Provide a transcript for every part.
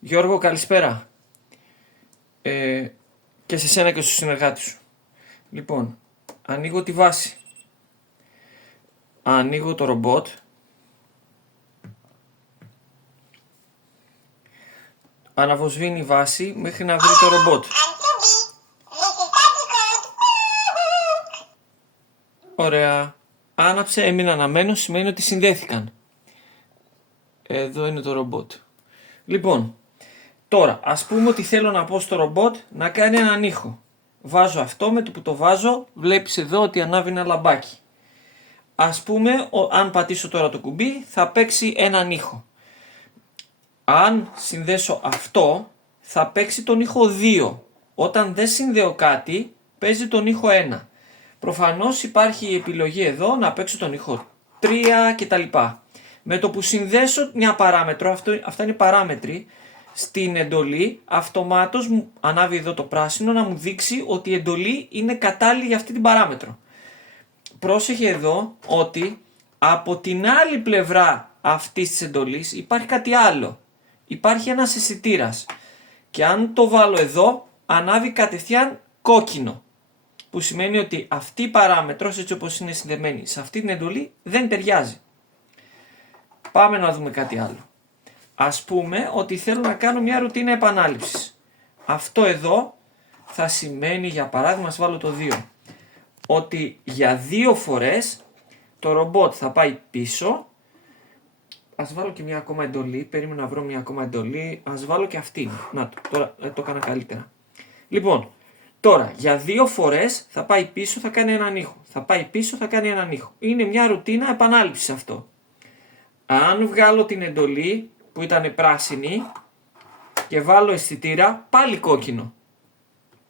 Γιώργο, καλησπέρα. Και σε σένα και στους συνεργάτες σου. Λοιπόν, ανοίγω τη βάση. Ανοίγω το ρομπότ. Αναβοσβήνει η βάση μέχρι να βρει το ρομπότ. Ωραία. Άναψε, έμεινε αναμένο, σημαίνει ότι συνδέθηκαν. Εδώ είναι το ρομπότ. Λοιπόν, τώρα ας πούμε ότι θέλω να πω στο ρομπότ να κάνει έναν ήχο. Βάζω αυτό, με το που το βάζω βλέπεις εδώ ότι ανάβει ένα λαμπάκι. Ας πούμε, αν πατήσω τώρα το κουμπί θα παίξει έναν ήχο. Αν συνδέσω αυτό θα παίξει τον ήχο 2. Όταν δεν συνδέω κάτι παίζει τον ήχο 1. Προφανώς υπάρχει η επιλογή εδώ να παίξω τον ήχο 3 κτλ. Με το που συνδέσω μια παράμετρο, αυτά είναι παράμετροι, στην εντολή αυτομάτως ανάβει εδώ το πράσινο να μου δείξει ότι η εντολή είναι κατάλληλη για αυτή την παράμετρο. Πρόσεχε εδώ ότι από την άλλη πλευρά αυτής της εντολής υπάρχει κάτι άλλο. Υπάρχει ένας αισθητήρας και αν το βάλω εδώ ανάβει κατευθείαν κόκκινο, που σημαίνει ότι αυτή η παράμετρος έτσι όπως είναι συνδεμένη σε αυτή την εντολή δεν ταιριάζει. Πάμε να δούμε κάτι άλλο. Ας πούμε ότι θέλω να κάνω μια ρουτίνα επανάληψης. Αυτό εδώ θα σημαίνει, για παράδειγμα, ας βάλω το 2, ότι για 2 φορές το ρομπότ θα πάει πίσω. Ας βάλω και μια ακόμα εντολή, περίμενα να βρω μια ακόμα εντολή, ας βάλω και αυτή. Να το, τώρα το έκανα καλύτερα. Λοιπόν, τώρα για 2 φορές θα πάει πίσω, θα κάνει έναν ήχο. Θα πάει πίσω, θα κάνει έναν ήχο. Είναι μια ρουτίνα επανάληψης αυτό. Αν βγάλω την εντολή που ήταν πράσινη και βάλω αισθητήρα, πάλι κόκκινο.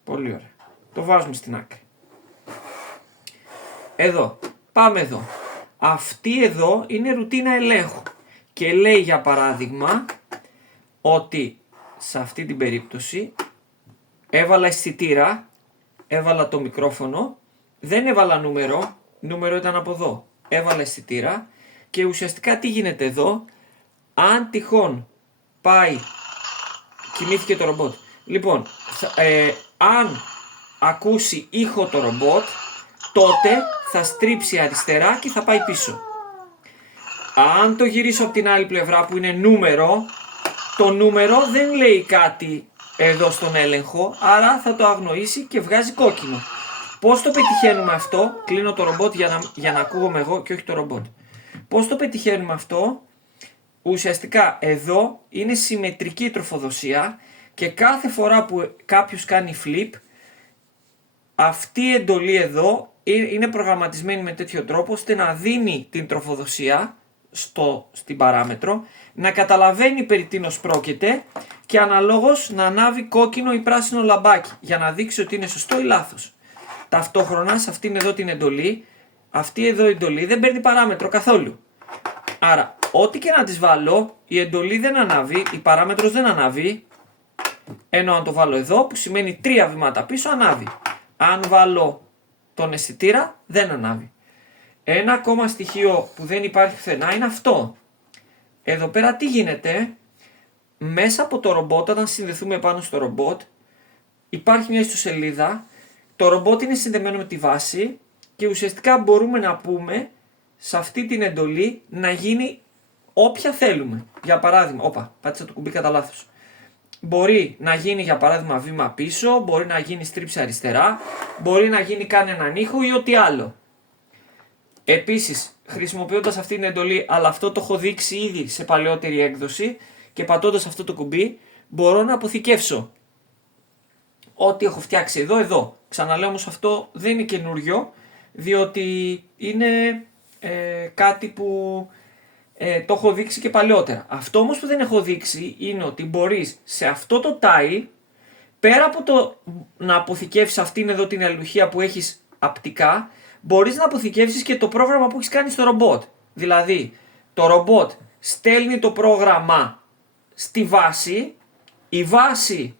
Πολύ ωραία. Το βάζουμε στην άκρη. Εδώ. Πάμε εδώ. Αυτή εδώ είναι ρουτίνα ελέγχου. Και λέει για παράδειγμα ότι σε αυτή την περίπτωση έβαλα αισθητήρα, έβαλα το μικρόφωνο, δεν έβαλα νούμερο ήταν από εδώ. Έβαλα αισθητήρα και ουσιαστικά τι γίνεται εδώ, αν τυχόν πάει, κοιμήθηκε το ρομπότ. Λοιπόν, αν ακούσει ήχο το ρομπότ, τότε θα στρίψει αριστερά και θα πάει πίσω. Αν το γυρίσω από την άλλη πλευρά που είναι νούμερο, το νούμερο δεν λέει κάτι εδώ στον έλεγχο, άρα θα το αγνοήσει και βγάζει κόκκινο. Πώς το πετυχαίνουμε αυτό? Κλείνω το ρομπότ για να ακούγομαι εγώ και όχι το ρομπότ. Πώς το πετυχαίνουμε αυτό? Ουσιαστικά εδώ είναι συμμετρική η τροφοδοσία και κάθε φορά που κάποιος κάνει flip, αυτή η εντολή εδώ είναι προγραμματισμένη με τέτοιο τρόπο ώστε να δίνει την τροφοδοσία στην παράμετρο, να καταλαβαίνει περί τίνος πρόκειται και αναλόγως να ανάβει κόκκινο ή πράσινο λαμπάκι για να δείξει ότι είναι σωστό ή λάθος. Ταυτόχρονα σε αυτήν εδώ την εντολή, αυτή εδώ η εντολή δεν παίρνει παράμετρο καθόλου. Άρα ό,τι και να τις βάλω, η εντολή δεν ανάβει, η παράμετρος δεν ανάβει, ενώ αν το βάλω εδώ που σημαίνει 3 βήματα πίσω ανάβει. Αν βάλω τον αισθητήρα δεν ανάβει. Ένα ακόμα στοιχείο που δεν υπάρχει πουθενά είναι αυτό. Εδώ πέρα τι γίνεται? Μέσα από το ρομπότ, όταν συνδεθούμε πάνω στο ρομπότ, υπάρχει μια ιστοσελίδα. Το ρομπότ είναι συνδεμένο με τη βάση και ουσιαστικά μπορούμε να πούμε σε αυτή την εντολή να γίνει όποια θέλουμε. Για παράδειγμα, πάτησα το κουμπί κατά λάθος. Μπορεί να γίνει για παράδειγμα βήμα πίσω, μπορεί να γίνει στρίψη αριστερά, μπορεί να γίνει κανέναν ήχο ή ό,τι άλλο. Επίσης, χρησιμοποιώντας αυτή την εντολή, αλλά αυτό το έχω δείξει ήδη σε παλαιότερη έκδοση και πατώντας αυτό το κουμπί, μπορώ να αποθηκεύσω ό,τι έχω φτιάξει εδώ. Ξαναλέω όμως αυτό δεν είναι καινούριο, διότι είναι κάτι που το έχω δείξει και παλαιότερα. Αυτό όμως που δεν έχω δείξει είναι ότι μπορείς σε αυτό το tile, πέρα από το να αποθηκεύσεις αυτήν εδώ την αλληλουχία που έχεις απτικά, μπορείς να αποθηκεύσεις και το πρόγραμμα που έχεις κάνει στο ρομπότ. Δηλαδή, το ρομπότ στέλνει το πρόγραμμα στη βάση, η βάση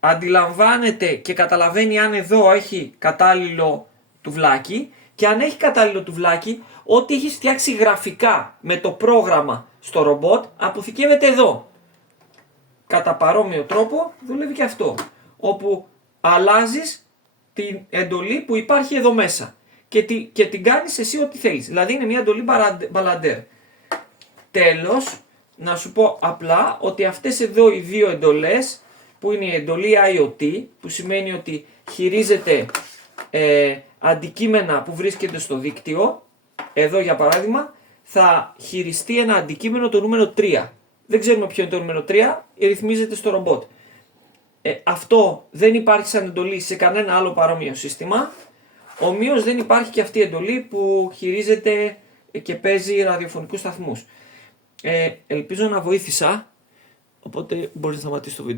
αντιλαμβάνεται και καταλαβαίνει αν εδώ έχει κατάλληλο τουβλάκι και αν έχει κατάλληλο τουβλάκι, ό,τι έχεις φτιάξει γραφικά με το πρόγραμμα στο ρομπότ αποθηκεύεται εδώ. κατά παρόμοιο τρόπο δουλεύει και αυτό, όπου αλλάζεις την εντολή που υπάρχει εδώ μέσα και την κάνεις εσύ ό,τι θέλεις. Δηλαδή είναι μια εντολή μπαλαντέρ. Τέλος, να σου πω απλά ότι αυτές εδώ οι δύο εντολές, που είναι η εντολή IoT, που σημαίνει ότι χειρίζεται αντικείμενα που βρίσκεται στο δίκτυο, εδώ για παράδειγμα θα χειριστεί ένα αντικείμενο το νούμερο 3. Δεν ξέρουμε ποιο είναι το νούμερο 3, ρυθμίζεται στο ρομπότ. Αυτό δεν υπάρχει σαν εντολή σε κανένα άλλο παρόμοιο σύστημα. Ομοίως δεν υπάρχει και αυτή η εντολή που χειρίζεται και παίζει ραδιοφωνικούς σταθμούς. Ελπίζω να βοήθησα, οπότε μπορείς να σταματήσεις το βίντεο.